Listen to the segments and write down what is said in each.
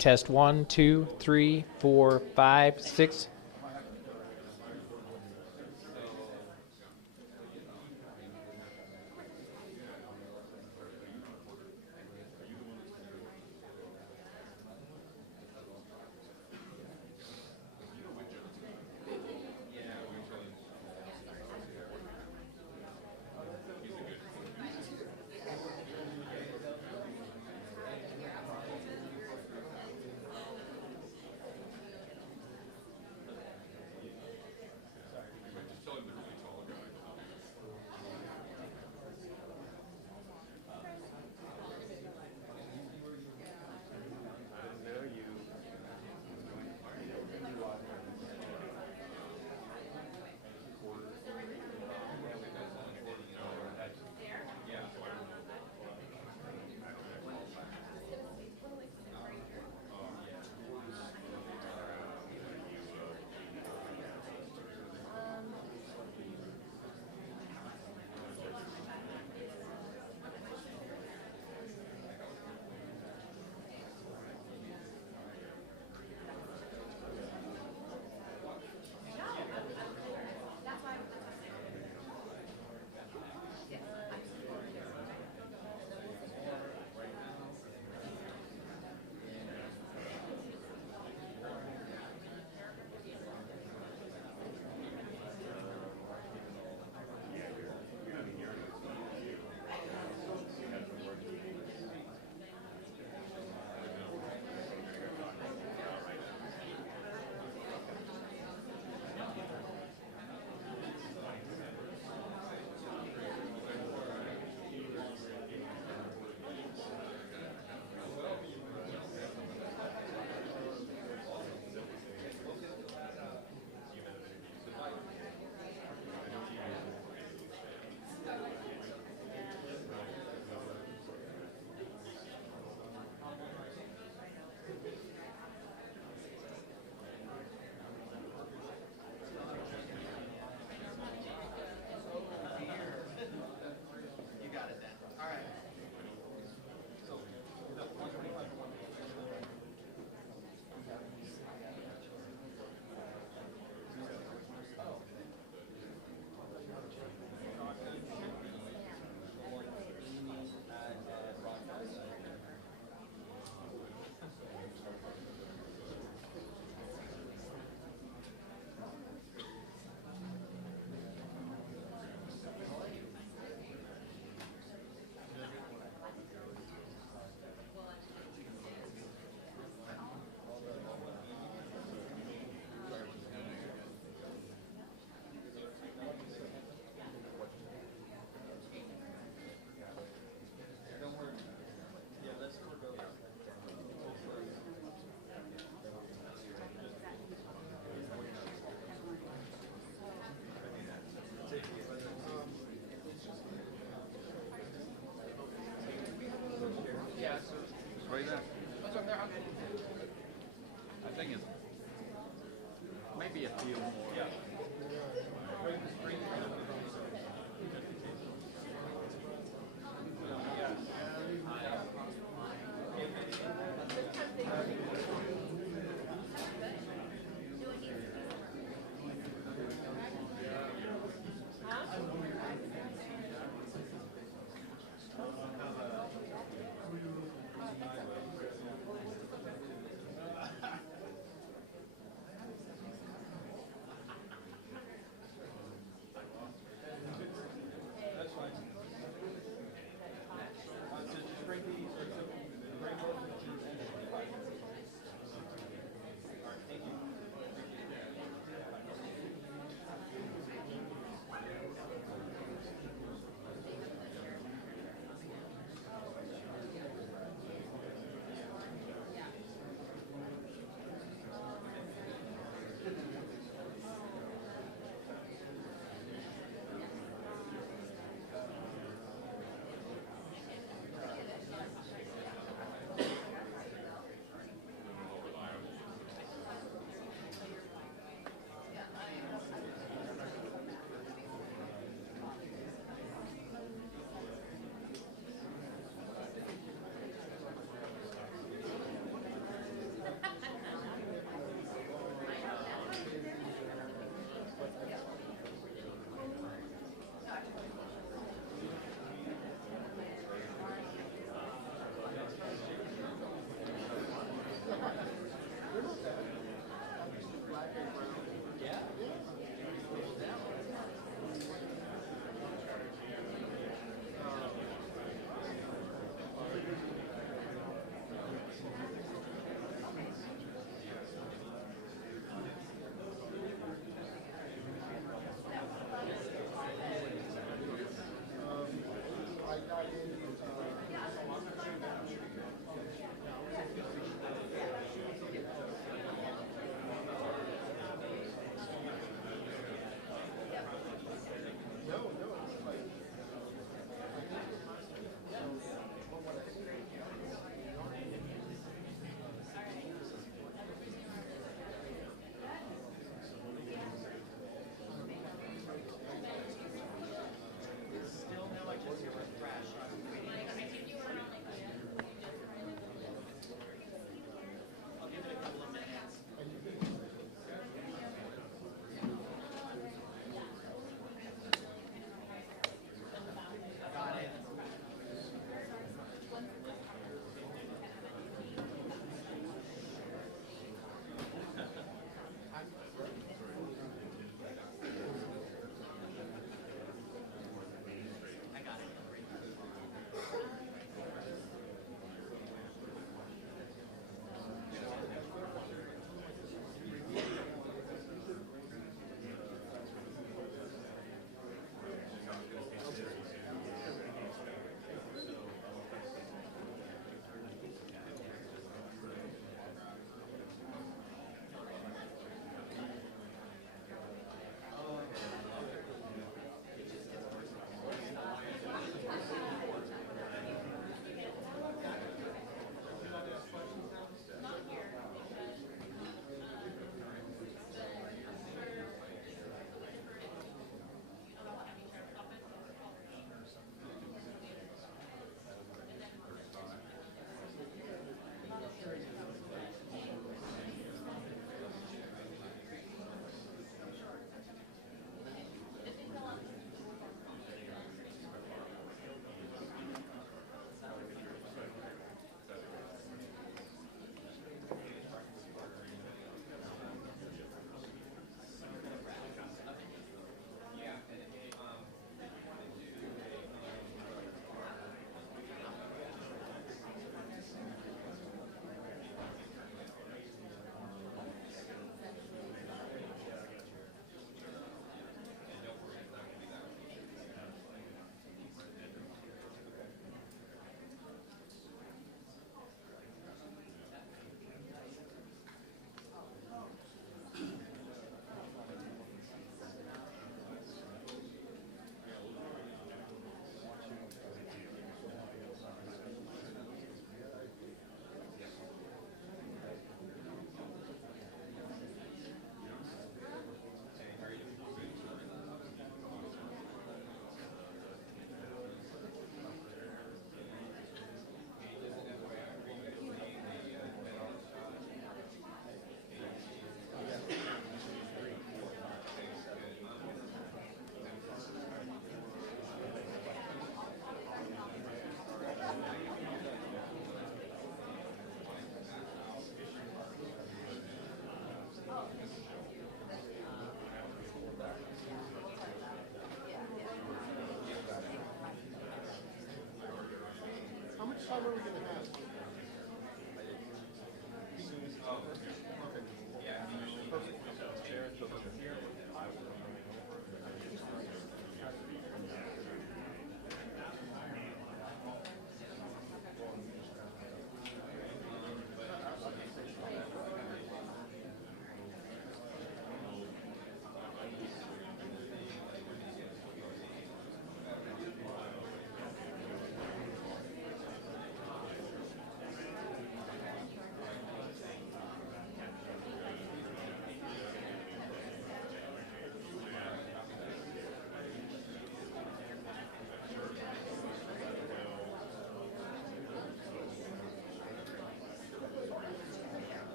Test 1, 2, 3, 4, 5, 6.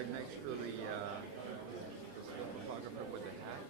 Right next to the photographer with the hat.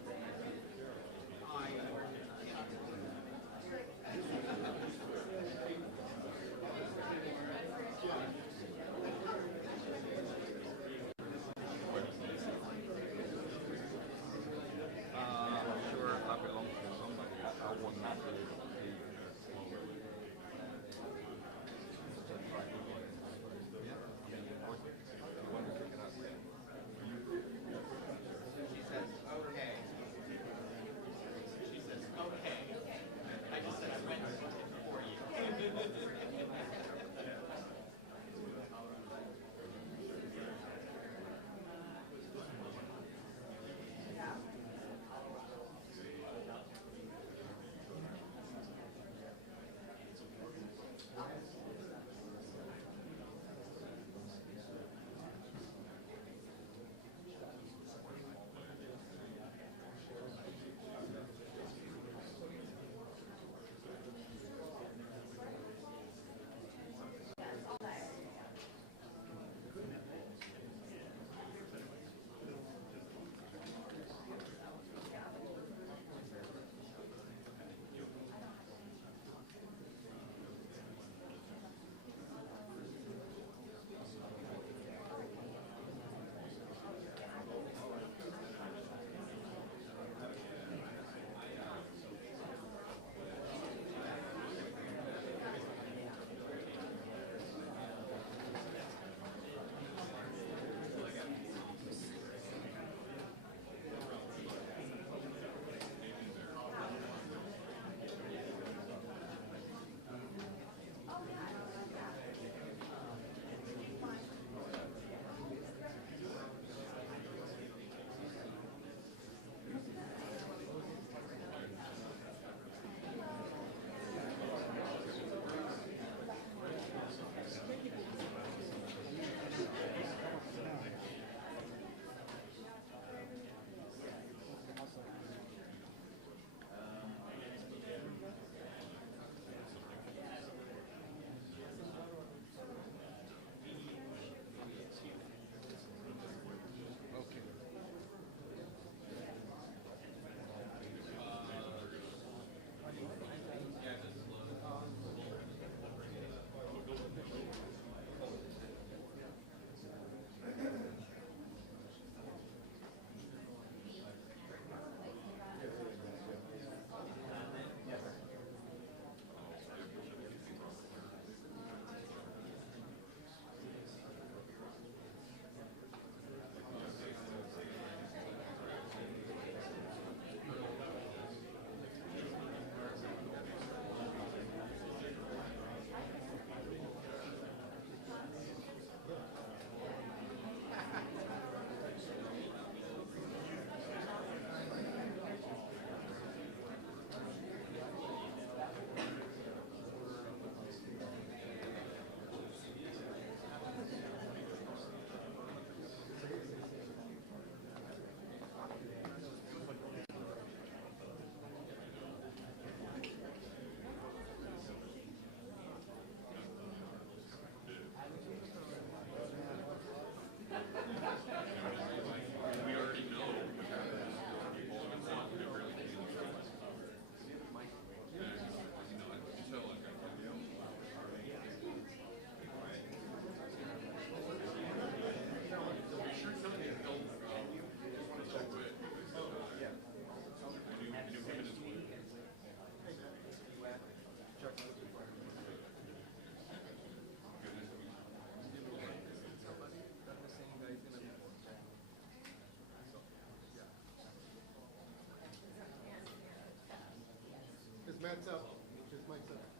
Matt's up. His mic's up.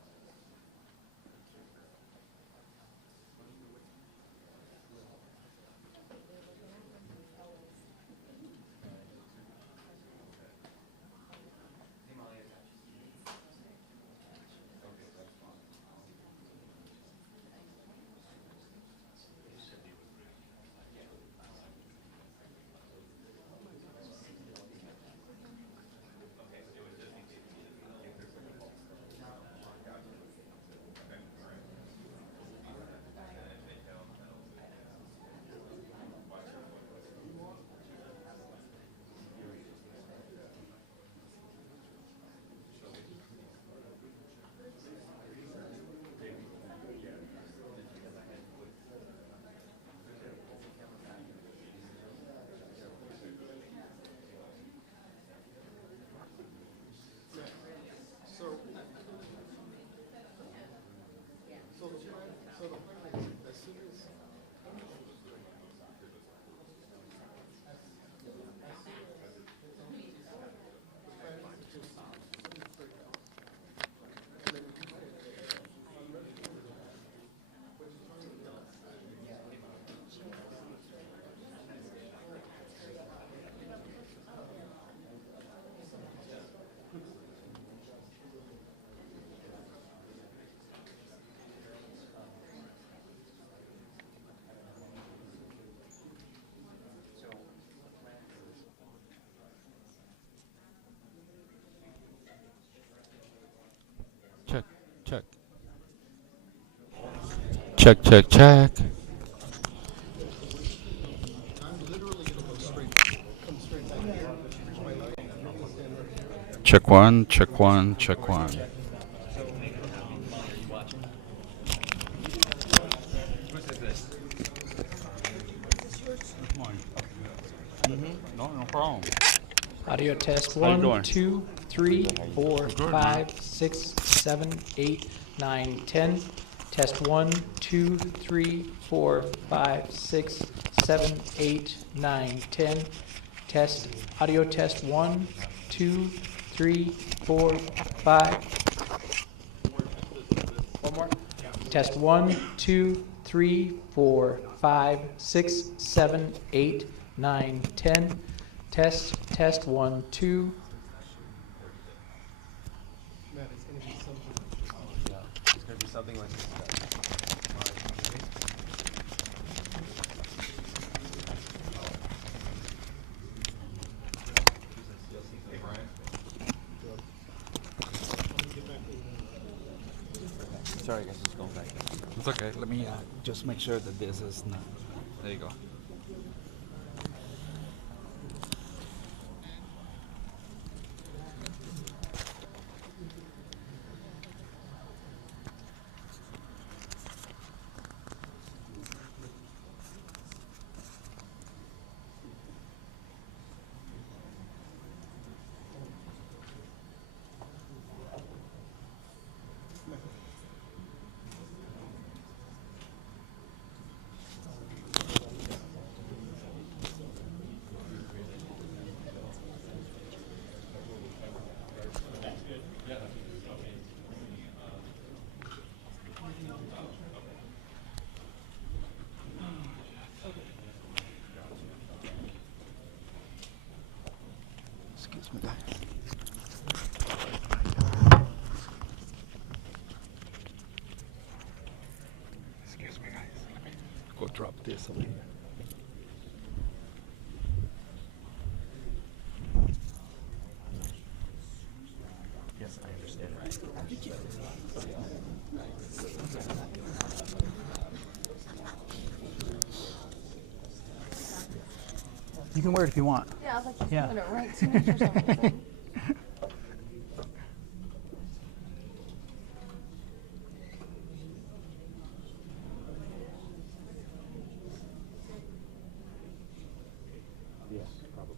Check, check, check. Check one, check one, check one. No problem. Audio test How you 1, doing? 2, 3, 4, Good, 5, 6, 7, 8, 9, 10. Test 1, 2, 3, 4, 5, 6, 7, 8, 9, 10. Test, audio test 1, 2, 3, 4, 5. One more. Test 1, 2, 3, 4, 5, 6, 7, 8, 9, 10. Test 1, 2. Matt, it's gonna be something. It's gonna be something like this. Sorry, I guess it's going back. It's okay. Let me just make sure that this is not. There you go. Excuse me, guys. Excuse me, guys. Let me go drop this over here. Yes, I understand. You can wear it if you want. Yeah, I was like, he's Yeah. doing it right too much or something. Yes, probably.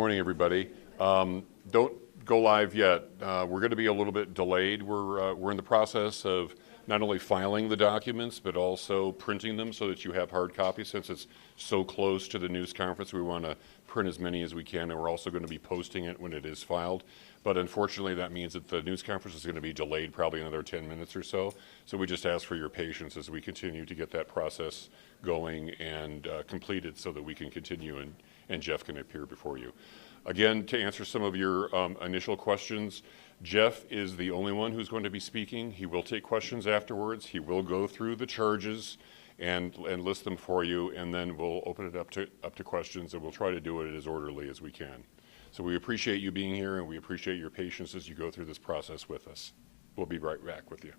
morning, everybody. Don't go live yet. We're going to be a little bit delayed. We're in the process of not only filing the documents, but also printing them so that you have hard copies. Since it's so close to the news conference, we want to print as many as we can, and we're also going to be posting it when it is filed. But unfortunately, that means that the news conference is going to be delayed probably another 10 minutes or so. So we just ask for your patience as we continue to get that process going and completed so that we can continue and Jeff can appear before you. Again, to answer some of your initial questions, Jeff is the only one who's going to be speaking. He will take questions afterwards. He will go through the charges and list them for you, and then we'll open it up to questions, and we'll try to do it as orderly as we can. So we appreciate you being here, and we appreciate your patience as you go through this process with us. We'll be right back with you.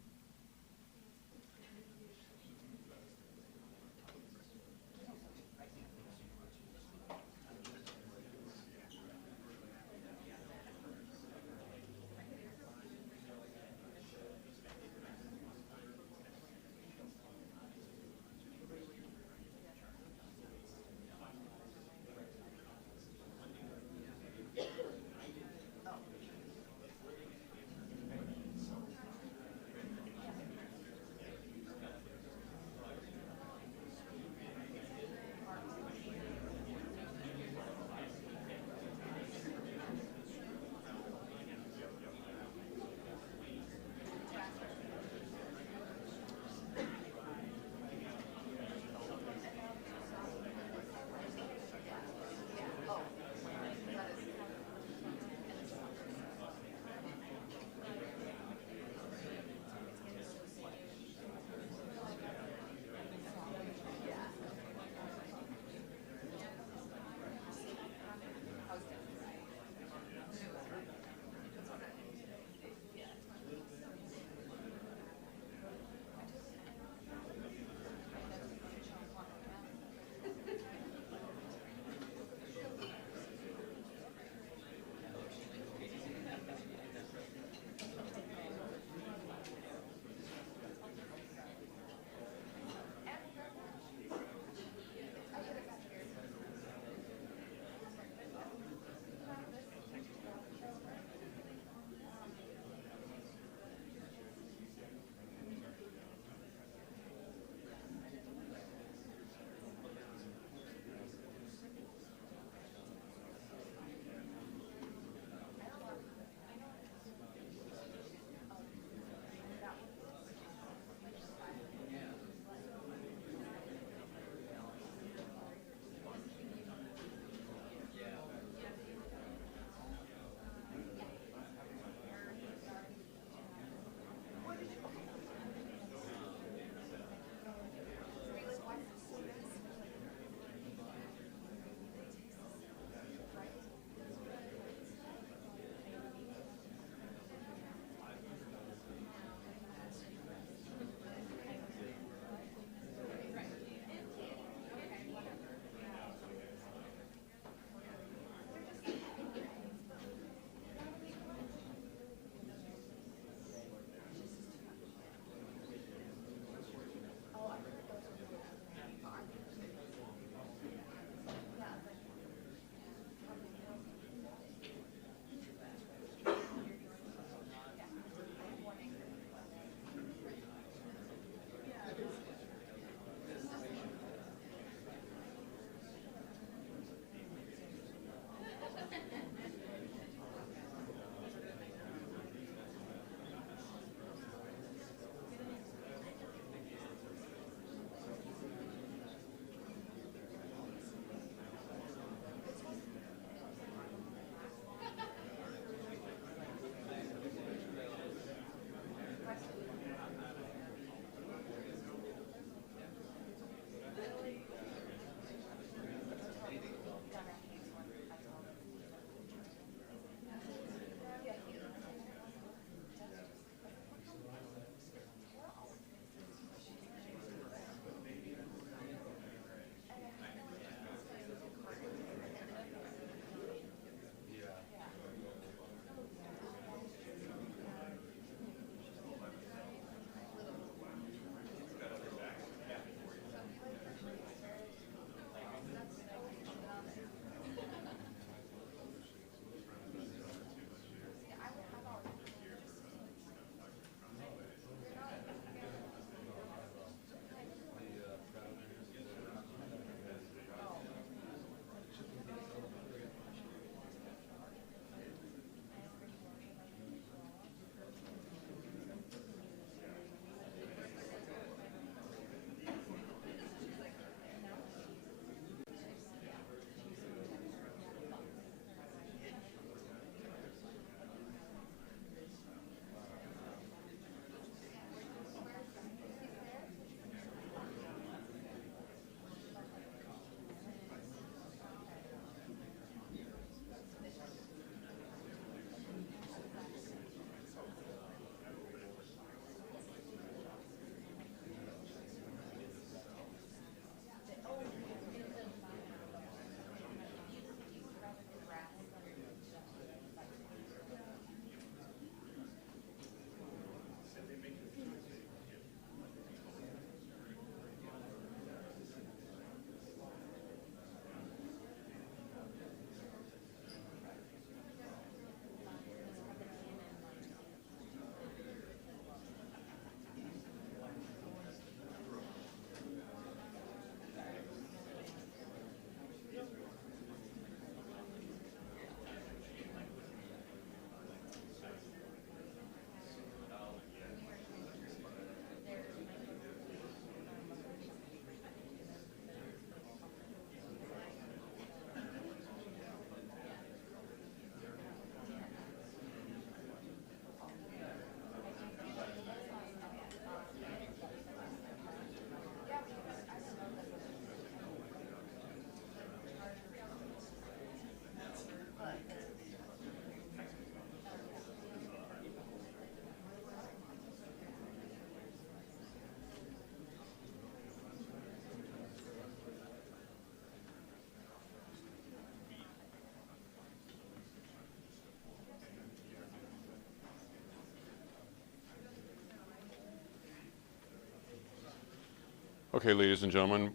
Okay, ladies and gentlemen,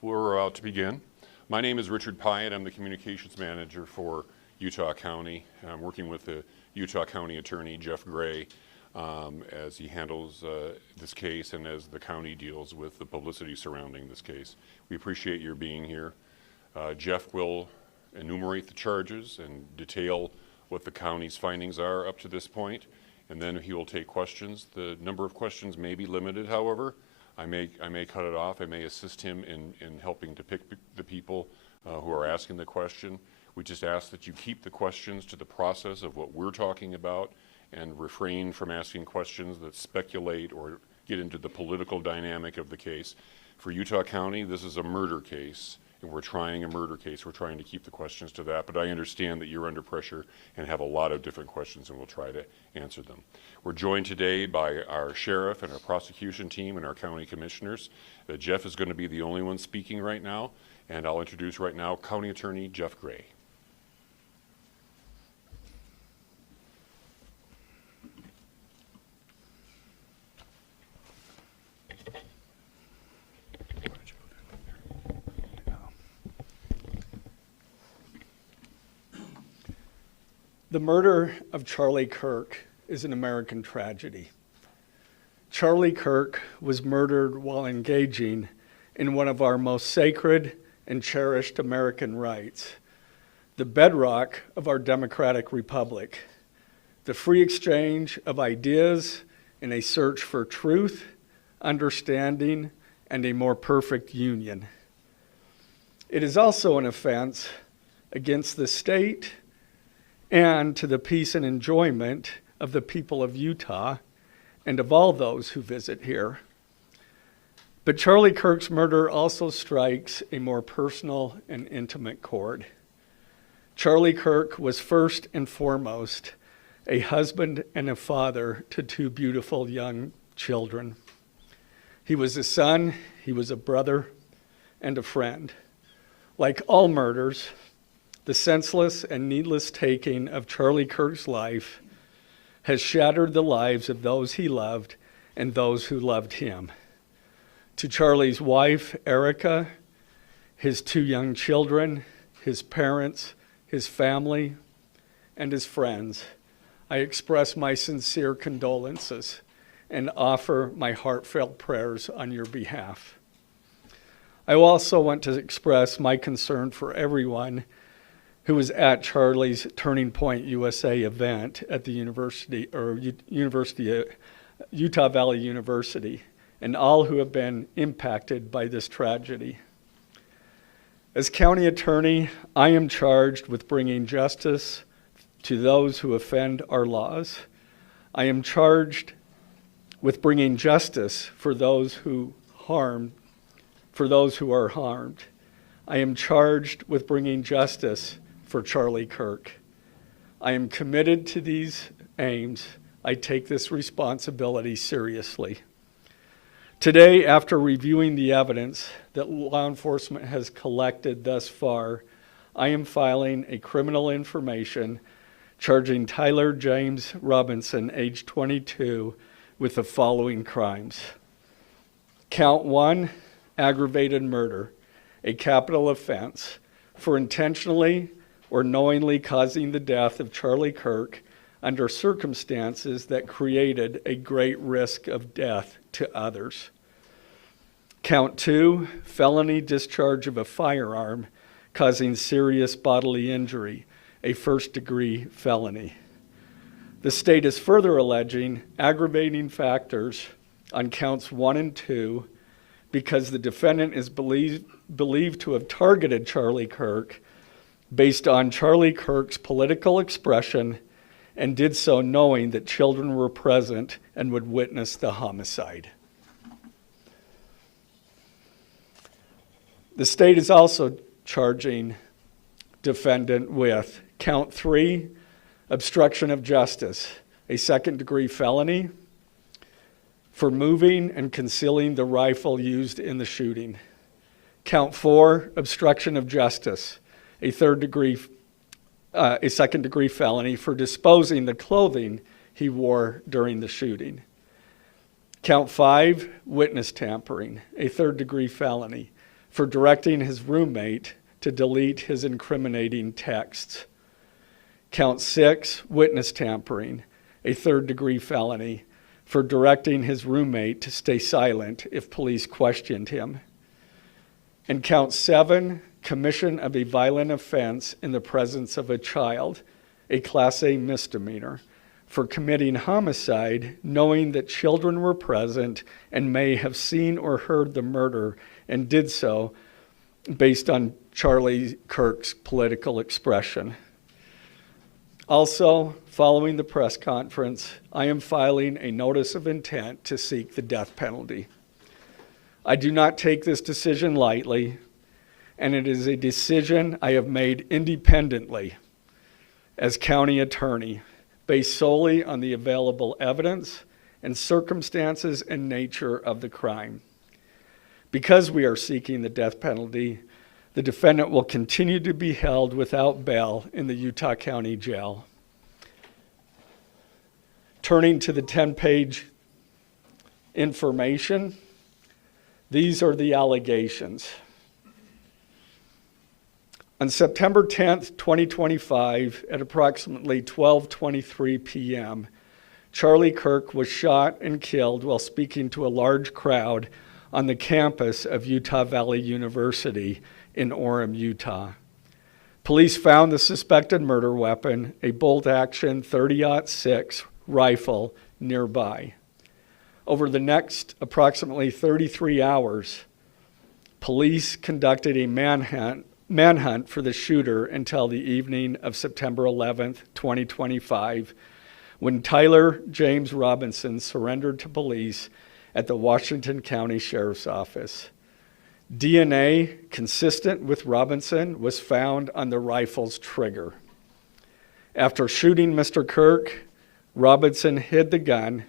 we're about to begin. My name is Richard Pyatt. I'm the communications manager for Utah County. I'm working with the Utah County Attorney, Jeff Gray, as he handles this case and as the county deals with the publicity surrounding this case. We appreciate your being here. Jeff will enumerate the charges and detail what the county's findings are up to this point, and then he will take questions. The number of questions may be limited, however. I may cut it off. I may assist him in helping to pick the people who are asking the question. We just ask that you keep the questions to the process of what we're talking about and refrain from asking questions that speculate or get into the political dynamic of the case. For Utah County, this is a murder case, and we're trying a murder case. We're trying to keep the questions to that, but I understand that you're under pressure and have a lot of different questions, and we'll try to answer them. We're joined today by our sheriff and our prosecution team and our county commissioners. Jeff is going to be the only one speaking right now, and I'll introduce right now County Attorney Jeff Gray. The murder of Charlie Kirk is an American tragedy. Charlie Kirk was murdered while engaging in one of our most sacred and cherished American rights, the bedrock of our democratic republic, the free exchange of ideas in a search for truth, understanding, and a more perfect union. It is also an offense against the state and to the peace and enjoyment of the people of Utah and of all those who visit here. But Charlie Kirk's murder also strikes a more personal and intimate chord. Charlie Kirk was first and foremost a husband and a father to two beautiful young children. He was a son, he was a brother, and a friend. Like all murders, the senseless and needless taking of Charlie Kirk's life has shattered the lives of those he loved and those who loved him. To Charlie's wife, Erica, his two young children, his parents, his family, and his friends, I express my sincere condolences and offer my heartfelt prayers on your behalf. I also want to express my concern for everyone who was at Charlie's Turning Point USA event at the Utah Valley University, and all who have been impacted by this tragedy. As county attorney, I am charged with bringing justice to those who offend our laws. I am charged with bringing justice for those who are harmed. I am charged with bringing justice for Charlie Kirk. I am committed to these aims. I take this responsibility seriously. Today, after reviewing the evidence that law enforcement has collected thus far, I am filing a criminal information charging Tyler James Robinson, age 22, with the following crimes. Count 1, aggravated murder, a capital offense, for intentionally or knowingly causing the death of Charlie Kirk under circumstances that created a great risk of death to others. Count 2, felony discharge of a firearm causing serious bodily injury, a first-degree felony. The state is further alleging aggravating factors on counts 1 and 2 because the defendant is believed to have targeted Charlie Kirk based on Charlie Kirk's political expression and did so knowing that children were present and would witness the homicide. The state is also charging defendant with count 3, obstruction of justice, a second-degree felony for moving and concealing the rifle used in the shooting. Count 4, obstruction of justice, a second-degree felony for disposing the clothing he wore during the shooting. Count 5, witness tampering, a third-degree felony, for directing his roommate to delete his incriminating texts. Count 6, witness tampering, a third-degree felony, for directing his roommate to stay silent if police questioned him. And count 7, commission of a violent offense in the presence of a child, a Class A misdemeanor, for committing homicide knowing that children were present and may have seen or heard the murder and did so based on Charlie Kirk's political expression. Also, following the press conference, I am filing a notice of intent to seek the death penalty. I do not take this decision lightly, and it is a decision I have made independently as county attorney, based solely on the available evidence and circumstances and nature of the crime. Because we are seeking the death penalty, the defendant will continue to be held without bail in the Utah County Jail. Turning to the 10-page information, these are the allegations. On September 10th, 2025, at approximately 12:23 p.m., Charlie Kirk was shot and killed while speaking to a large crowd on the campus of Utah Valley University in Orem, Utah. Police found the suspected murder weapon, a bolt-action .30-06 rifle, nearby. Over the next approximately 33 hours, police conducted a manhunt for the shooter until the evening of September 11th, 2025, when Tyler James Robinson surrendered to police at the Washington County Sheriff's Office. DNA consistent with Robinson was found on the rifle's trigger. After shooting Mr. Kirk, Robinson hid the gun,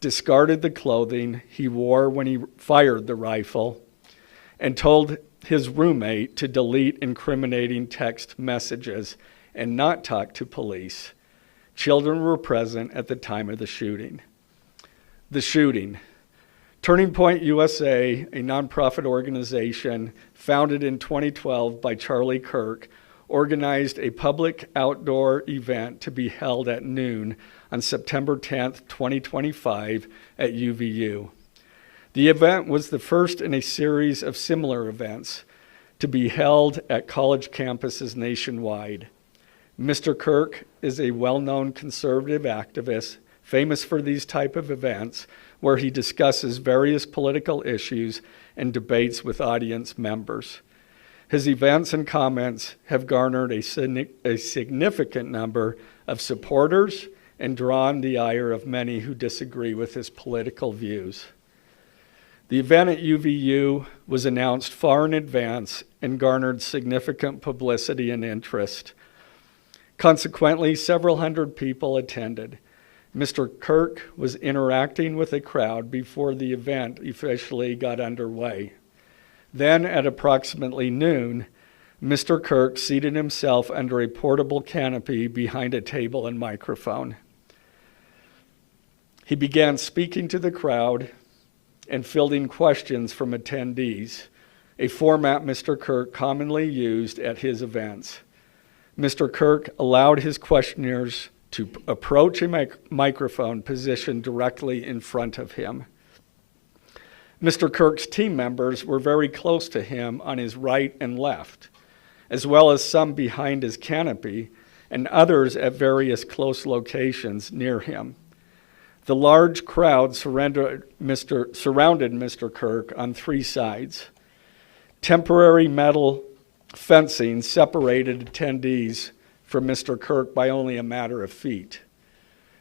discarded the clothing he wore when he fired the rifle, and told his roommate to delete incriminating text messages and not talk to police. Children were present at the time of the shooting. The shooting. Turning Point USA, a nonprofit organization founded in 2012 by Charlie Kirk, organized a public outdoor event to be held at noon on September 10th, 2025 at UVU. The event was the first in a series of similar events to be held at college campuses nationwide. Mr. Kirk is a well-known conservative activist, famous for these type of events, where he discusses various political issues and debates with audience members. His events and comments have garnered a significant number of supporters and drawn the ire of many who disagree with his political views. The event at UVU was announced far in advance and garnered significant publicity and interest. Consequently, several hundred people attended. Mr. Kirk was interacting with a crowd before the event officially got underway. Then, at approximately noon, Mr. Kirk seated himself under a portable canopy behind a table and microphone. He began speaking to the crowd and fielding questions from attendees, a format Mr. Kirk commonly used at his events. Mr. Kirk allowed his questioners to approach a microphone positioned directly in front of him. Mr. Kirk's team members were very close to him on his right and left, as well as some behind his canopy and others at various close locations near him. The large crowd surrounded Mr. Kirk on three sides. Temporary metal fencing separated attendees from Mr. Kirk by only a matter of feet.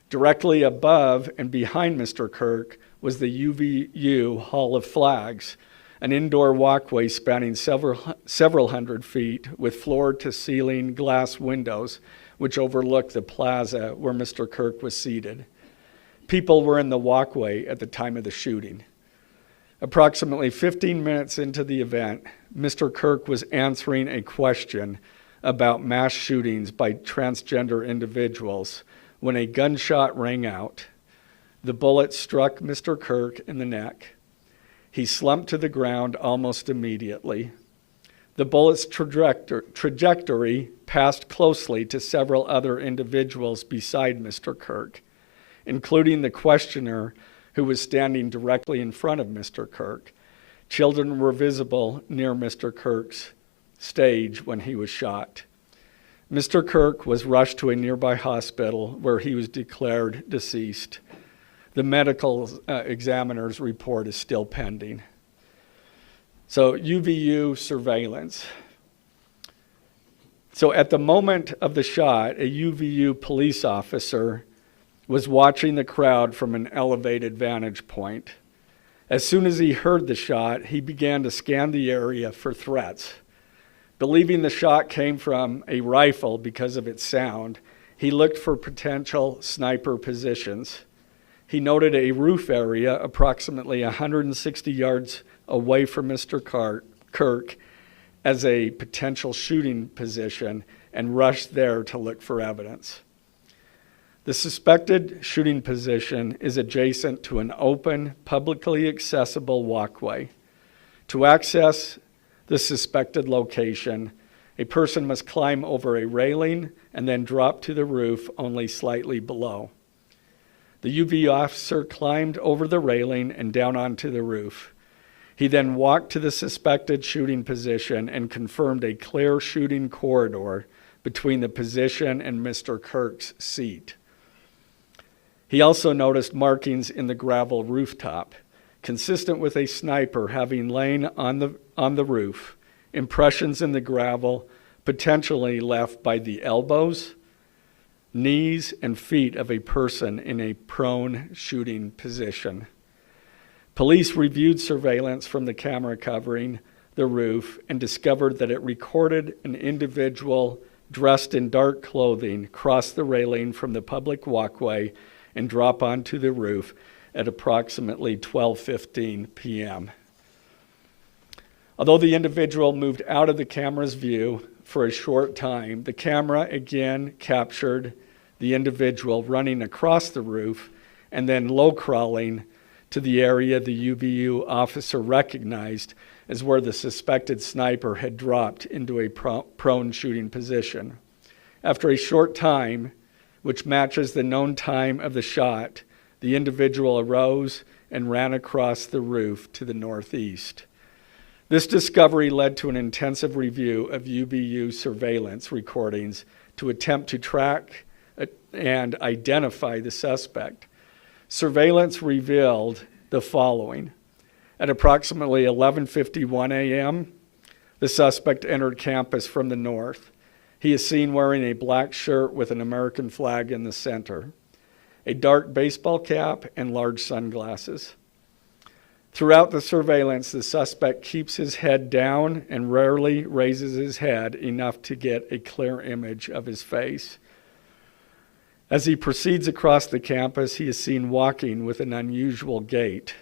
Directly above and behind Mr. Kirk was the UVU Hall of Flags, an indoor walkway spanning several hundred feet with floor-to-ceiling glass windows which overlooked the plaza where Mr. Kirk was seated. People were in the walkway at the time of the shooting. Approximately 15 minutes into the event, Mr. Kirk was answering a question about mass shootings by transgender individuals when a gunshot rang out. The bullet struck Mr. Kirk in the neck. He slumped to the ground almost immediately. The bullet's trajectory passed closely to several other individuals beside Mr. Kirk, including the questioner who was standing directly in front of Mr. Kirk. Children were visible near Mr. Kirk's stage when he was shot. Mr. Kirk was rushed to a nearby hospital where he was declared deceased. The medical examiner's report is still pending. So UVU surveillance. So at the moment of the shot, a UVU police officer was watching the crowd from an elevated vantage point. As soon as he heard the shot, he began to scan the area for threats. Believing the shot came from a rifle because of its sound, he looked for potential sniper positions. He noted a roof area approximately 160 yards away from Mr. Kirk as a potential shooting position and rushed there to look for evidence. The suspected shooting position is adjacent to an open, publicly accessible walkway. To access the suspected location, a person must climb over a railing and then drop to the roof only slightly below. The UV officer climbed over the railing and down onto the roof. He then walked to the suspected shooting position and confirmed a clear shooting corridor between the position and Mr. Kirk's seat. He also noticed markings in the gravel rooftop, consistent with a sniper having lain on the roof, impressions in the gravel potentially left by the elbows, knees, and feet of a person in a prone shooting position. Police reviewed surveillance from the camera covering the roof and discovered that it recorded an individual dressed in dark clothing cross the railing from the public walkway and drop onto the roof at approximately 12:15 p.m. Although the individual moved out of the camera's view for a short time, the camera again captured the individual running across the roof and then low crawling to the area the UVU officer recognized as where the suspected sniper had dropped into a prone shooting position. After a short time, which matches the known time of the shot, the individual arose and ran across the roof to the northeast. This discovery led to an intensive review of UVU surveillance recordings to attempt to track and identify the suspect. Surveillance revealed the following. At approximately 11:51 a.m., the suspect entered campus from the north. He is seen wearing a black shirt with an American flag in the center, a dark baseball cap, and large sunglasses. Throughout the surveillance, the suspect keeps his head down and rarely raises his head enough to get a clear image of his face. As he proceeds across the campus, he is seen walking with an unusual gait.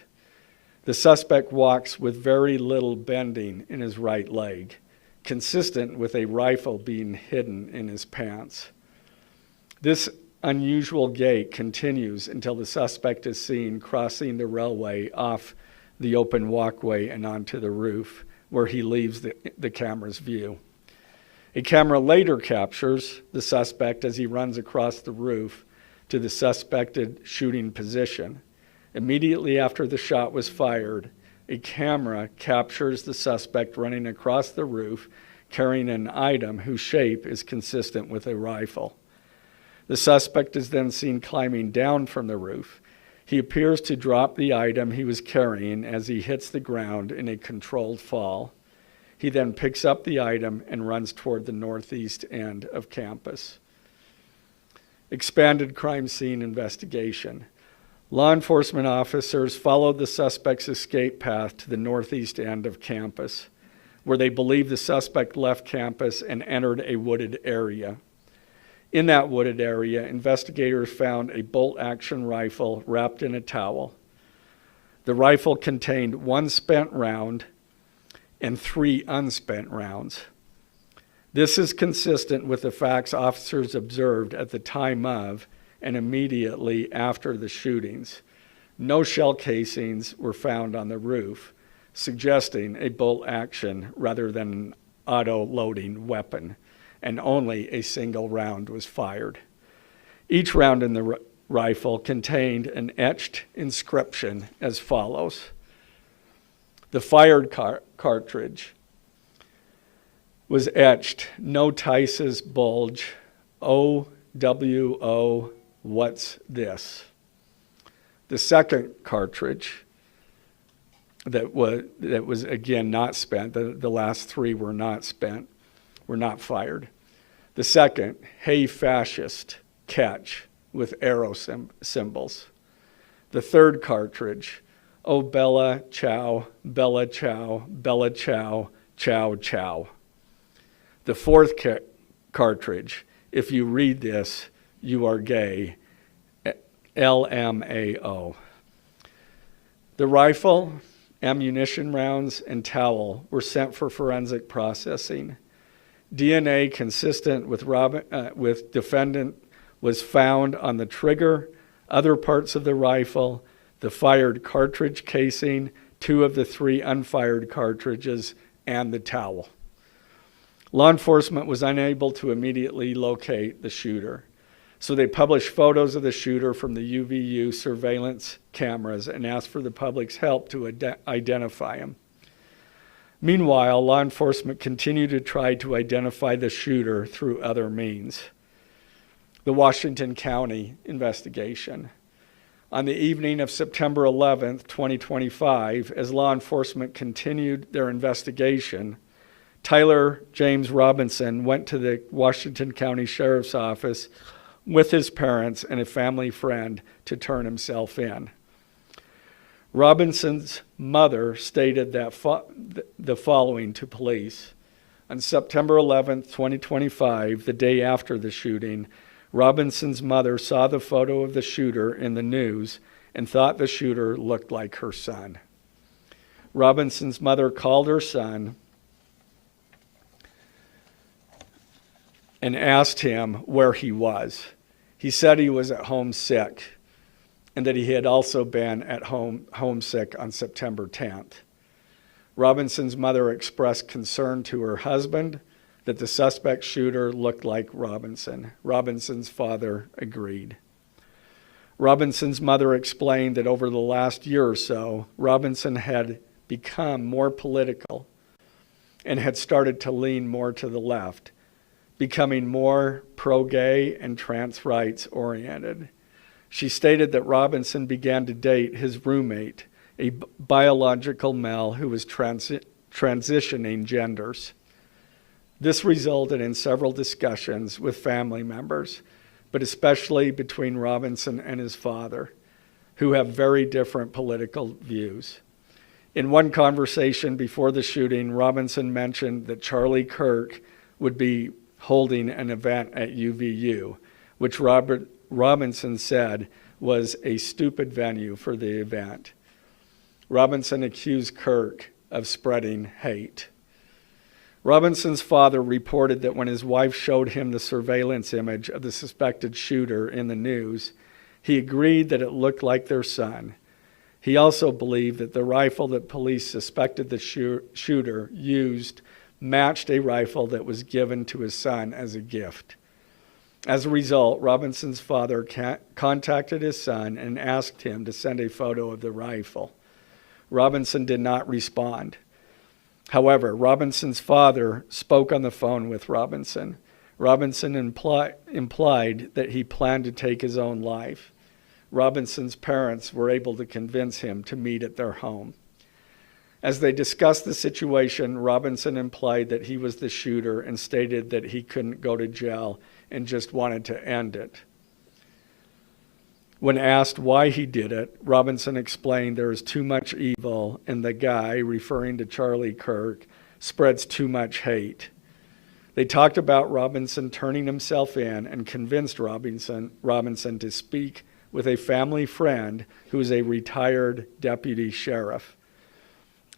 The suspect walks with very little bending in his right leg, consistent with a rifle being hidden in his pants. This unusual gait continues until the suspect is seen crossing the railway off the open walkway and onto the roof, where he leaves the camera's view. A camera later captures the suspect as he runs across the roof to the suspected shooting position. Immediately after the shot was fired, a camera captures the suspect running across the roof carrying an item whose shape is consistent with a rifle. The suspect is then seen climbing down from the roof. He appears to drop the item he was carrying as he hits the ground in a controlled fall. He then picks up the item and runs toward the northeast end of campus. Expanded crime scene investigation. Law enforcement officers followed the suspect's escape path to the northeast end of campus, where they believe the suspect left campus and entered a wooded area. In that wooded area, investigators found a bolt-action rifle wrapped in a towel. The rifle contained 1 spent round and 3 unspent rounds. This is consistent with the facts officers observed at the time of and immediately after the shootings. No shell casings were found on the roof, suggesting a bolt action rather than an auto-loading weapon, and only a single round was fired. Each round in the rifle contained an etched inscription as follows. The fired cartridge was etched, "No Tice's bulge, OWO, what's this?" The second cartridge that was again not spent, the last three were not spent, were not fired. The second, "Hey fascist, catch," with arrow symbols. The third cartridge, "Oh Bella Chow, Bella Chow, Bella Chow, Chow Chow." The fourth cartridge, "If you read this, you are gay," LMAO. The rifle, ammunition rounds, and towel were sent for forensic processing. DNA consistent with defendant was found on the trigger, other parts of the rifle, the fired cartridge casing, 2 of the 3 unfired cartridges, and the towel. Law enforcement was unable to immediately locate the shooter, so they published photos of the shooter from the UVU surveillance cameras and asked for the public's help to identify him. Meanwhile, law enforcement continued to try to identify the shooter through other means. The Washington County investigation. On the evening of September 11th, 2025, as law enforcement continued their investigation, Tyler James Robinson went to the Washington County Sheriff's Office with his parents and a family friend to turn himself in. Robinson's mother stated that the following to police. On September 11th, 2025, the day after the shooting, Robinson's mother saw the photo of the shooter in the news and thought the shooter looked like her son. Robinson's mother called her son and asked him where he was. He said he was at home sick and that he had also been at homesick on September 10th. Robinson's mother expressed concern to her husband that the suspect shooter looked like Robinson. Robinson's father agreed. Robinson's mother explained that over the last year or so, Robinson had become more political and had started to lean more to the left, becoming more pro-gay and trans rights oriented. She stated that Robinson began to date his roommate, a biological male who was transitioning genders. This resulted in several discussions with family members, but especially between Robinson and his father, who have very different political views. In one conversation before the shooting, Robinson mentioned that Charlie Kirk would be holding an event at UVU, which Robinson said was a stupid venue for the event. Robinson accused Kirk of spreading hate. Robinson's father reported that when his wife showed him the surveillance image of the suspected shooter in the news, he agreed that it looked like their son. He also believed that the rifle that police suspected the shooter used matched a rifle that was given to his son as a gift. As a result, Robinson's father contacted his son and asked him to send a photo of the rifle. Robinson did not respond. However, Robinson's father spoke on the phone with Robinson. Robinson implied that he planned to take his own life. Robinson's parents were able to convince him to meet at their home. As they discussed the situation, Robinson implied that he was the shooter and stated that he couldn't go to jail and just wanted to end it. When asked why he did it, Robinson explained there is too much evil and the guy, referring to Charlie Kirk, spreads too much hate. They talked about Robinson turning himself in and convinced Robinson to speak with a family friend who is a retired deputy sheriff.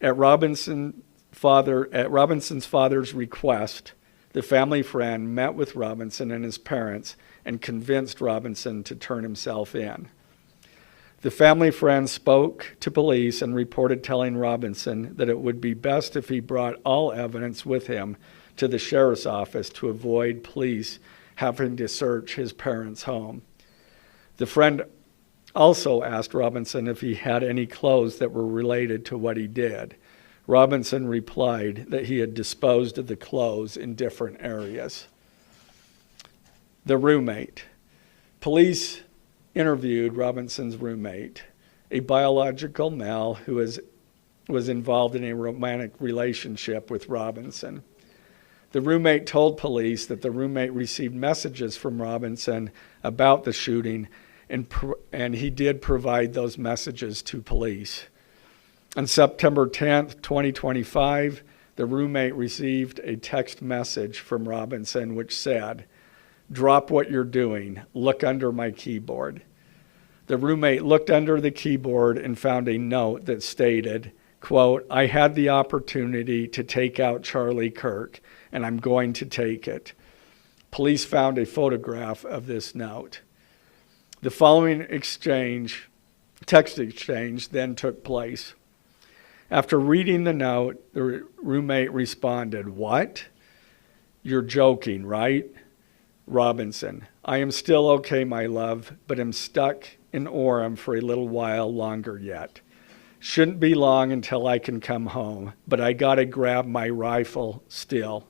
At Robinson's father's request, The family friend met with Robinson and his parents and convinced Robinson to turn himself in. The family friend spoke to police and reported telling Robinson that it would be best if he brought all evidence with him to the sheriff's office to avoid police having to search his parents' home. The friend also asked Robinson if he had any clothes that were related to what he did. Robinson replied that he had disposed of the clothes in different areas. The roommate. Police interviewed Robinson's roommate, a biological male who was involved in a romantic relationship with Robinson. The roommate told police that the roommate received messages from Robinson about the shooting, and he did provide those messages to police. On September 10th, 2025, the roommate received a text message from Robinson which said, "Drop what you're doing. Look under my keyboard." The roommate looked under the keyboard and found a note that stated, quote, "I had the opportunity to take out Charlie Kirk, and I'm going to take it." Police found a photograph of this note. The following text exchange, then took place. After reading the note, the roommate responded, "What? You're joking, right?" Robinson, "I am still okay, my love, but am stuck in Orem for a little while longer yet. Shouldn't be long until I can come home, but I gotta grab my rifle still.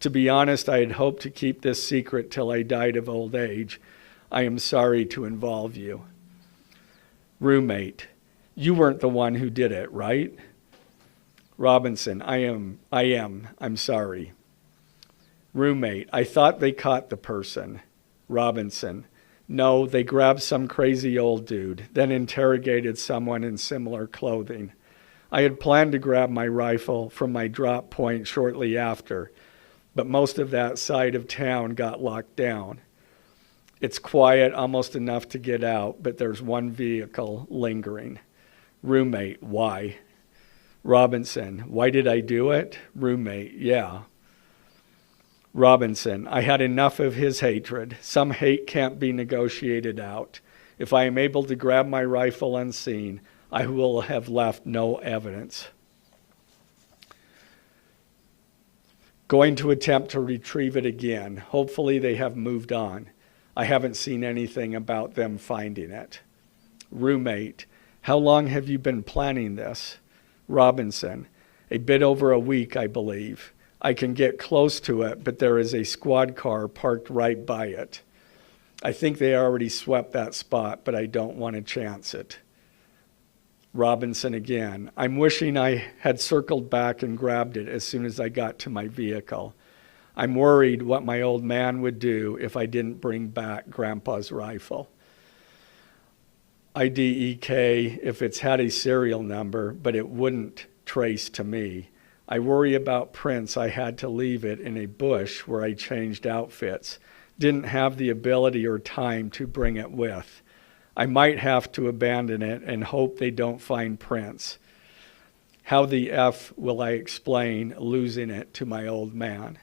To be honest, I had hoped to keep this secret till I died of old age. I am sorry to involve you." Roommate, "You weren't the one who did it, right?" Robinson, I am. I'm sorry." Roommate, "I thought they caught the person." Robinson, "No, they grabbed some crazy old dude, then interrogated someone in similar clothing. I had planned to grab my rifle from my drop point shortly after, but most of that side of town got locked down. It's quiet, almost enough to get out, but there's one vehicle lingering." Roommate, "Why?" Robinson, "Why did I do it?" Roommate, "Yeah." Robinson, "I had enough of his hatred. Some hate can't be negotiated out. If I am able to grab my rifle unseen, I will have left no evidence. Going to attempt to retrieve it again. Hopefully they have moved on. I haven't seen anything about them finding it." Roommate, "How long have you been planning this?" Robinson, "A bit over a week, I believe. I can get close to it, but there is a squad car parked right by it. I think they already swept that spot, but I don't want to chance it." Robinson again, "I'm wishing I had circled back and grabbed it as soon as I got to my vehicle. I'm worried what my old man would do if I didn't bring back Grandpa's rifle. IDEK if it's had a serial number, but it wouldn't trace to me. I worry about prints. I had to leave it in a bush where I changed outfits. Didn't have the ability or time to bring it with. I might have to abandon it and hope they don't find prints. How the F will I explain losing it to my old man?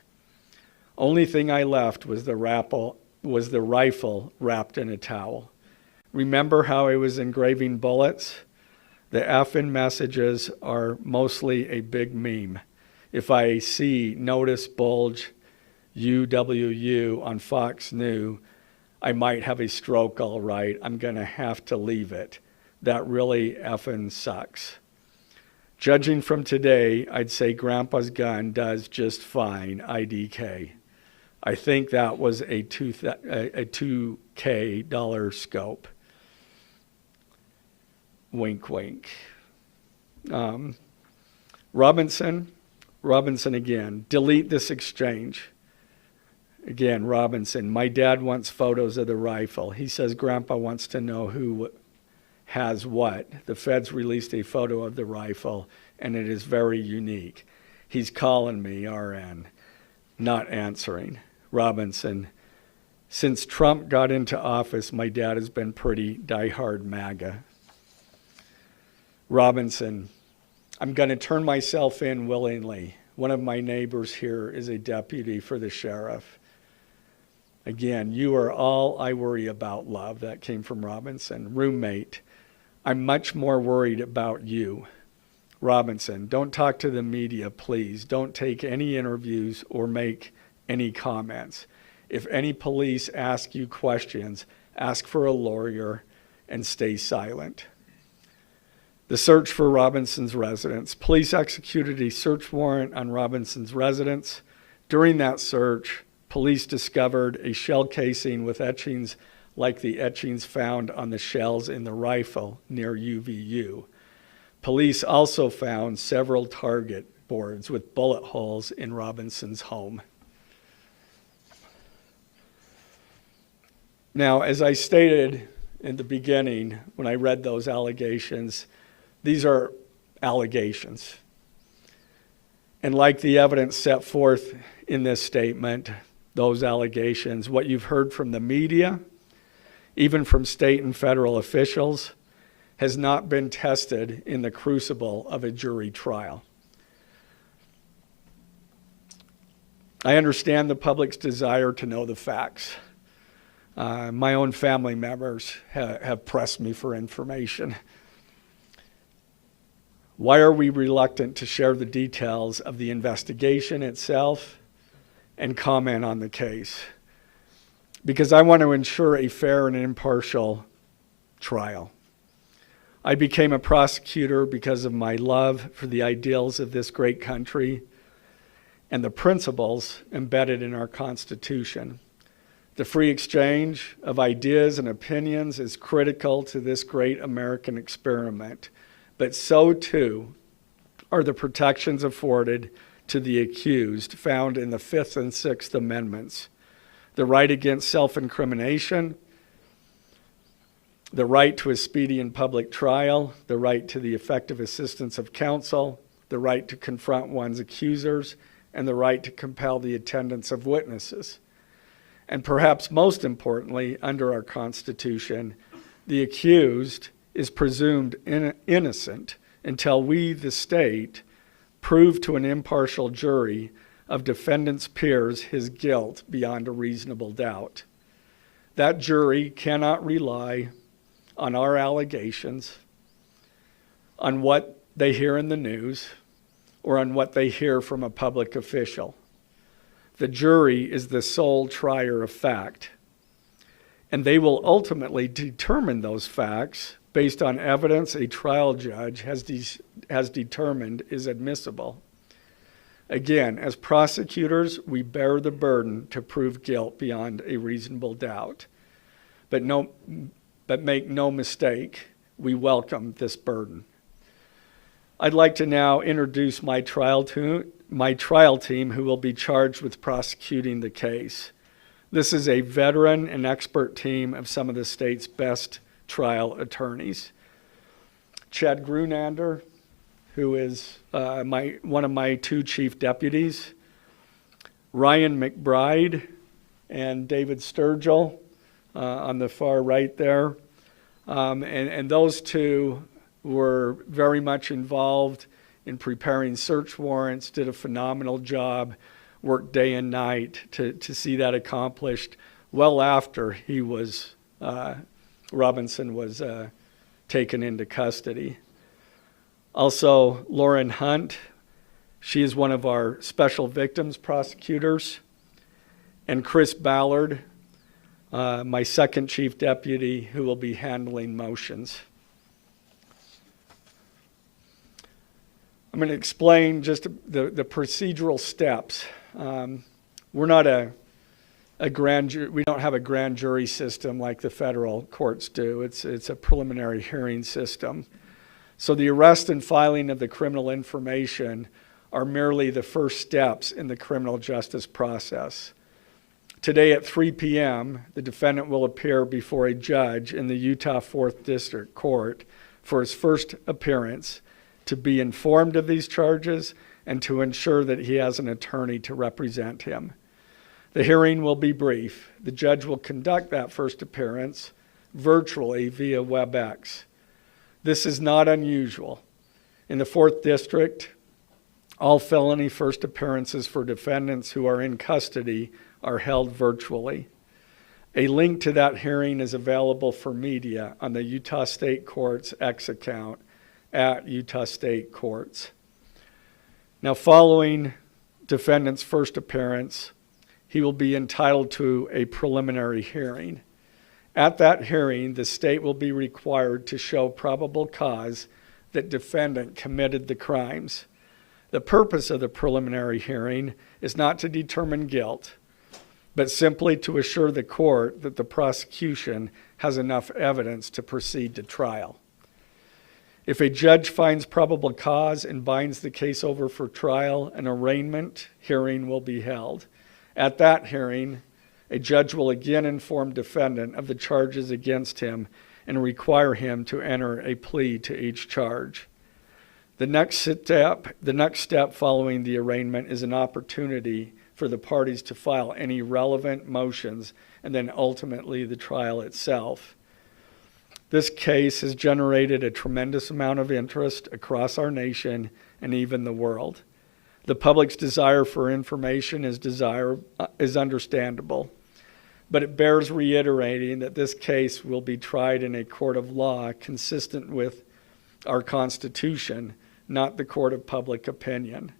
Only thing I left was the rifle wrapped in a towel. Remember how I was engraving bullets? The F in messages are mostly a big meme. If I see notice bulge UWU on Fox News, I might have a stroke all right. I'm going to have to leave it. That really effing sucks. Judging from today, I'd say Grandpa's gun does just fine, IDK. I think that was a $2K scope. Wink, wink. Robinson again, delete this exchange. Again, Robinson, my dad wants photos of the rifle. He says Grandpa wants to know who has what. The feds released a photo of the rifle, and it is very unique. He's calling me, RN, not answering. Robinson, since Trump got into office, my dad has been pretty diehard MAGA. Robinson, I'm going to turn myself in willingly. One of my neighbors here is a deputy for the sheriff. Again, you are all I worry about, love. That came from Robinson. Roommate, I'm much more worried about you. Robinson, don't talk to the media, please. Don't take any interviews or make any comments. If any police ask you questions, ask for a lawyer and stay silent. The search for Robinson's residence. Police executed a search warrant on Robinson's residence. During that search, police discovered a shell casing with etchings like the etchings found on the shells in the rifle near UVU. Police also found several target boards with bullet holes in Robinson's home. Now, as I stated in the beginning, when I read those allegations, these are allegations. And like the evidence set forth in this statement, those allegations, what you've heard from the media, even from state and federal officials, has not been tested in the crucible of a jury trial. I understand the public's desire to know the facts. My own family members have pressed me for information. Why are we reluctant to share the details of the investigation itself and comment on the case? Because I want to ensure a fair and impartial trial. I became a prosecutor because of my love for the ideals of this great country and the principles embedded in our Constitution. The free exchange of ideas and opinions is critical to this great American experiment, but so too are the protections afforded to the accused found in the Fifth and Sixth Amendments. The right against self-incrimination, the right to a speedy and public trial, the right to the effective assistance of counsel, the right to confront one's accusers, and the right to compel the attendance of witnesses. And perhaps most importantly, under our Constitution, the accused is presumed innocent until we, the state, prove to an impartial jury of defendant's peers his guilt beyond a reasonable doubt. That jury cannot rely on our allegations, on what they hear in the news, or on what they hear from a public official. The jury is the sole trier of fact, and they will ultimately determine those facts based on evidence a trial judge has determined is admissible. Again, as prosecutors, we bear the burden to prove guilt beyond a reasonable doubt. But make no mistake, we welcome this burden. I'd like to now introduce my trial team who will be charged with prosecuting the case. This is a veteran and expert team of some of the state's best trial attorneys. Chad Grunander, who is one of my two chief deputies, Ryan McBride and David Sturgill on the far right there. And those two were very much involved in preparing search warrants, did a phenomenal job, worked day and night to see that accomplished well after he was, Robinson was taken into custody. Also, Lauren Hunt, she is one of our special victims prosecutors, and Chris Ballard, my second chief deputy, who will be handling motions. I'm going to explain just the procedural steps. We're not a grand jury. We don't have a grand jury system like the federal courts do. It's a preliminary hearing system. So the arrest and filing of the criminal information are merely the first steps in the criminal justice process. Today at 3 p.m., the defendant will appear before a judge in the Utah 4th District Court for his first appearance to be informed of these charges and to ensure that he has an attorney to represent him. The hearing will be brief. The judge will conduct that first appearance virtually via WebEx. This is not unusual. In the 4th District, All felony first appearances for defendants who are in custody are held virtually. A link to that hearing is available for media on the Utah State Courts X account at Utah State Courts. Now, following defendant's first appearance, he will be entitled to a preliminary hearing. At that hearing, the state will be required to show probable cause that defendant committed the crimes. The purpose of the preliminary hearing is not to determine guilt, but simply to assure the court that the prosecution has enough evidence to proceed to trial. If a judge finds probable cause and binds the case over for trial, an arraignment hearing will be held. At that hearing, a judge will again inform defendant of the charges against him and require him to enter a plea to each charge. The next step following the arraignment is an opportunity for the parties to file any relevant motions and then ultimately the trial itself. This case has generated a tremendous amount of interest across our nation and even the world. The public's desire for information is understandable, but it bears reiterating that this case will be tried in a court of law consistent with our Constitution, not the court of public opinion.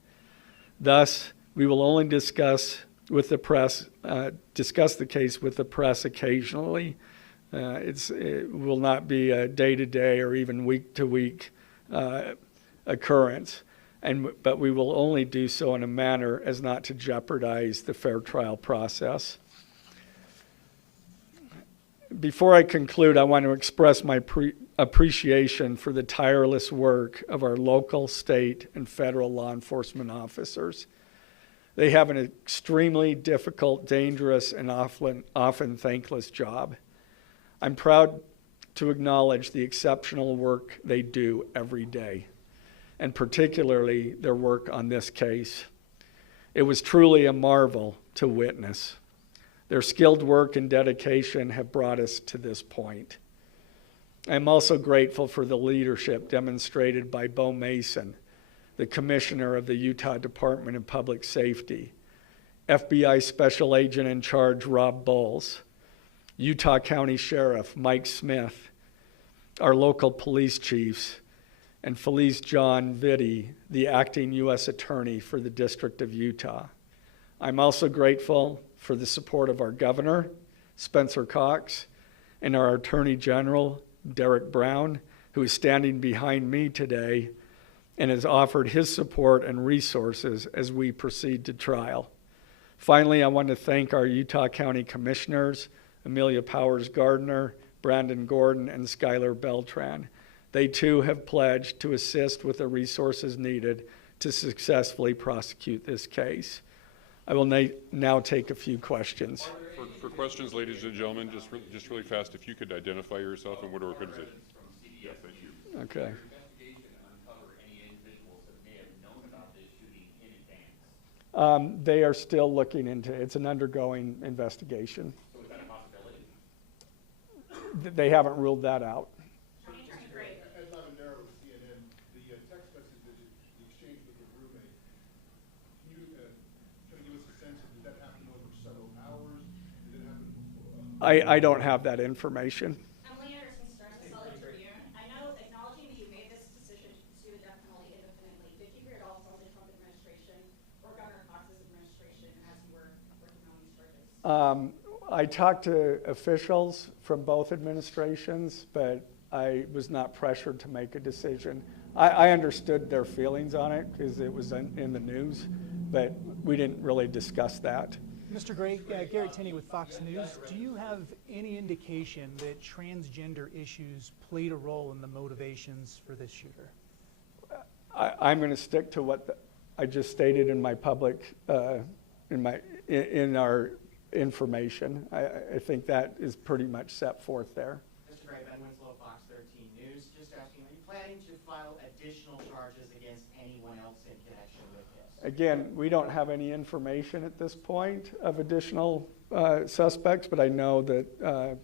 Thus, we will only discuss the case with the press occasionally. It will not be a day-to-day or even week-to-week occurrence, but we will only do so in a manner as not to jeopardize the fair trial process. Before I conclude, I want to express my appreciation for the tireless work of our local, state, and federal law enforcement officers. They have an extremely difficult, dangerous, and often thankless job. I'm proud to acknowledge the exceptional work they do every day, and particularly their work on this case. It was truly a marvel to witness. Their skilled work and dedication have brought us to this point. I'm also grateful for the leadership demonstrated by Bo Mason, the Commissioner of the Utah Department of Public Safety, FBI Special Agent in Charge Rob Bowles, Utah County Sheriff Mike Smith, our local police chiefs, and Felice John Vitti, the acting U.S. Attorney for the District of Utah. I'm also grateful for the support of our Governor, Spencer Cox, and our Attorney General, Derek Brown, who is standing behind me today and has offered his support and resources as we proceed to trial. Finally, I want to thank our Utah County Commissioners, Amelia Powers Gardner, Brandon Gordon, and Skylar Beltran. They too have pledged to assist with the resources needed to successfully prosecute this case. I will now take a few questions. For questions, ladies and gentlemen, just really fast, if you could identify yourself and what organization. Yes, thank you. Okay. They are still looking into it. It's an undergoing investigation. So is that a possibility? They haven't ruled that out. As I'm in there with CNN, the text message that you exchanged with your roommate, can you kind of give us a sense of, did that happen over several hours? Did it happen before? I don't have that information. Emily Anderson, Star-Solid Tribune. I know, acknowledging that you made this decision to pursue the death penalty independently, did you hear it all from the Trump administration or Governor Cox's administration as you were working on these charges? I talked to officials from both administrations, but I was not pressured to make a decision. I understood their feelings on it because it was in the news, but we didn't really discuss that. Mr. Gray, Gary Tenney with Fox News. Do you have any indication that transgender issues played a role in the motivations for this shooter? I'm going to stick to what I just stated in my public, in our information. I think that is pretty much set forth there. Mr. Gray, Ben Winslow, Fox 13 News. Just asking, are you planning to file additional charges against anyone else in connection with this? Again, we don't have any information at this point of additional suspects, but I know that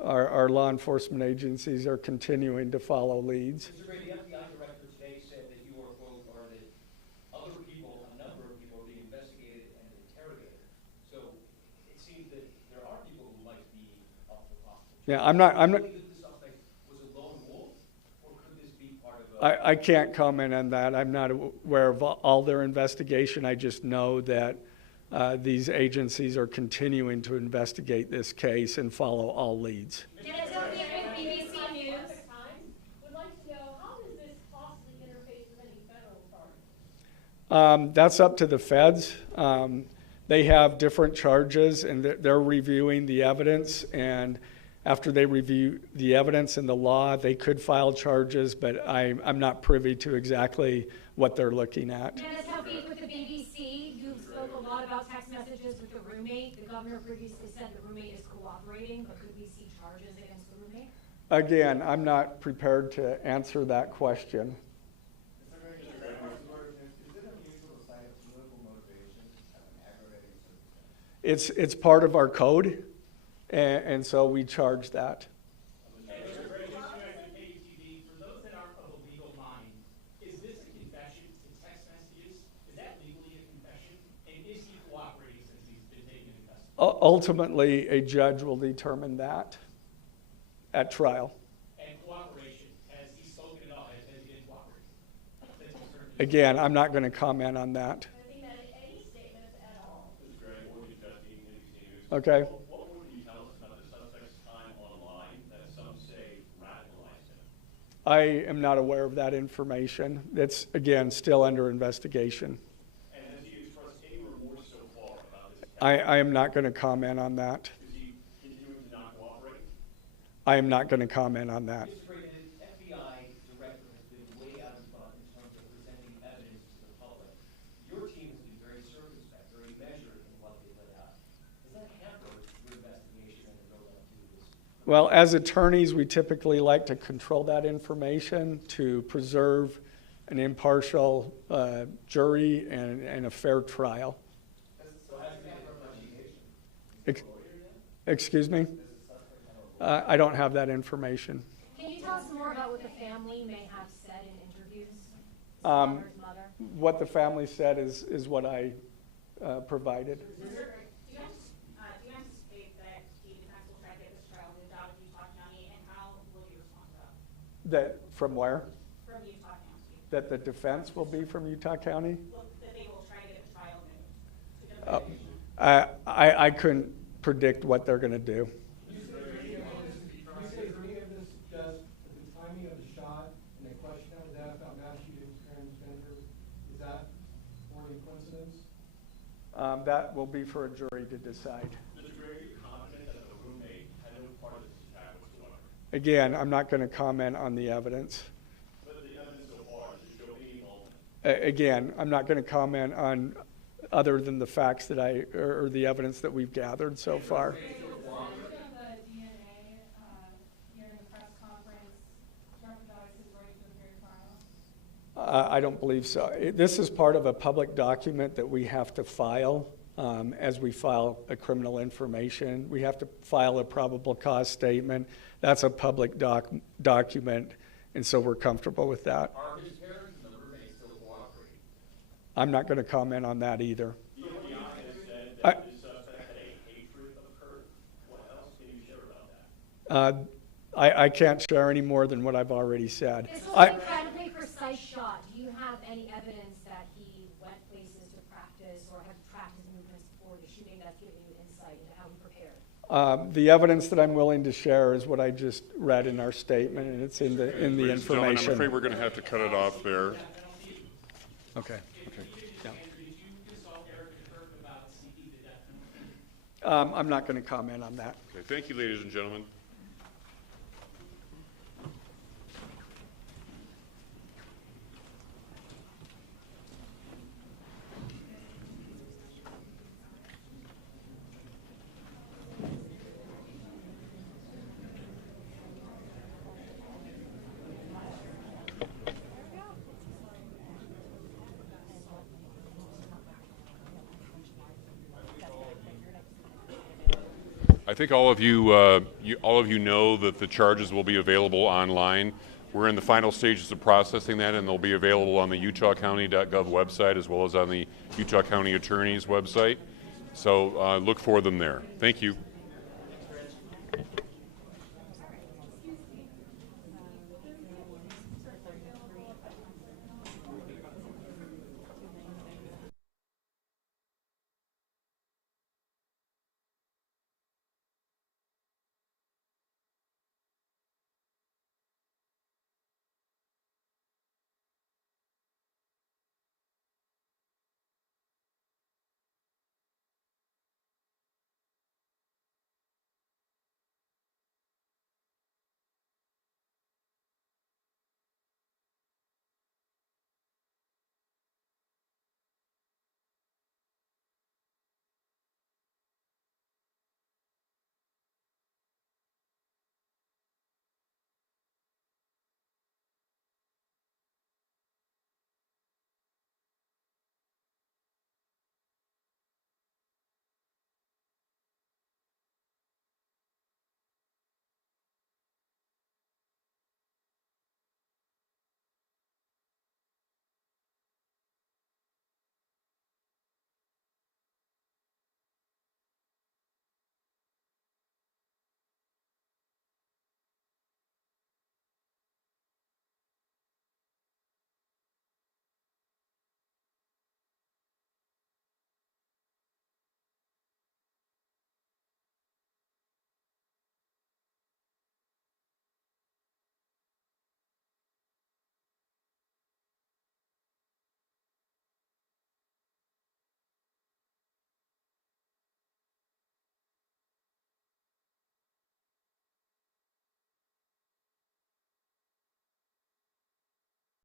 our law enforcement agencies are continuing to follow leads. Mr. Gray, the FBI director today said that you are, quote, are the other Yeah, I'm not, The suspect was a lone wolf, or could this be part of a? I can't comment on that. I'm not aware of all their investigation. I just know that these agencies are continuing to investigate this case and follow all leads. Dennis Sophie with BBC News. Would like to know, how does this possibly interface with any federal charges? That's up to the feds. They have different charges, and they're reviewing the evidence. And after they review the evidence and the law, they could file charges, but I'm not privy to exactly what they're looking at. Dennis Sophie with the BBC. You spoke a lot about text messages with the roommate. The governor previously said the roommate is cooperating, but could we see charges against the roommate? Again, I'm not prepared to answer that question. It's part of our code, and so we charge that. For those that aren't of a legal mind, is this a confession to text messages? Is that legally a confession? And is he cooperating since he's been taken in custody? Ultimately, a judge will determine that at trial. And cooperation, has he spoken at all? Has he been cooperating? Again, I'm not going to comment on that. Okay. What would you tell us about the suspect's time online that some say radicalized him? I am not aware of that information. It's, again, still under investigation. And has he expressed any remorse so far about this? I am not going to comment on that. Is he continuing to not cooperate? I am not going to comment on that. Mr. President, FBI director has been way out in front in terms of presenting evidence to the public. Your team has been very circumspect, very measured in what they let out. Does that hamper your investigation and the build-up to this? Well, as attorneys, we typically like to control that information to preserve an impartial jury and a fair trial. Excuse me? I don't have that information. Can you tell us more about what the family may have said in interviews? Mother? What the family said is what I provided. Do you anticipate that the defense will try to get this trial moved out of Utah County, and how will you respond to that? That from where? From Utah County. That the defense will be from Utah County? That they will try to get the trial moved. I couldn't predict what they're going to do. You say for any of this, just the timing of the shot and the question that was asked about mass shooting transgender, is that more than coincidence? That will be for a jury to decide. Mr. Gray, are you confident that the roommate had no part of this attack whatsoever? Again, I'm not going to comment on the evidence. But the evidence so far, does it show any involvement? Again, I'm not going to comment on other than the facts that or the evidence that we've gathered so far. I don't believe so. This is part of a public document that we have to file as we file a criminal information. We have to file a probable cause statement. That's a public document, and so we're comfortable with that. Are his parents and the roommate still cooperating? I'm not going to comment on that either. The FBI has said that this suspect had a hatred of Kirk. What else can you share about that? I can't share any more than what I've already said. This was an incredibly precise shot. Do you have any evidence that he went places to practice or had tracked his movements before the shooting that's giving you insight into how he prepared? The evidence that I'm willing to share is what I just read in our statement, and it's in the Ladies and gentlemen, information. I'm afraid we're going to have to cut it off there. Okay. Yeah. Did you consult Eric and Kirk about seeking the death penalty? I'm not going to comment on that. Okay, thank you, ladies and gentlemen. I think all of you know that the charges will be available online. We're in the final stages of processing that, and they'll be available on the utahcounty.gov website as well as on the Utah County Attorney's website. So look for them there. Thank you.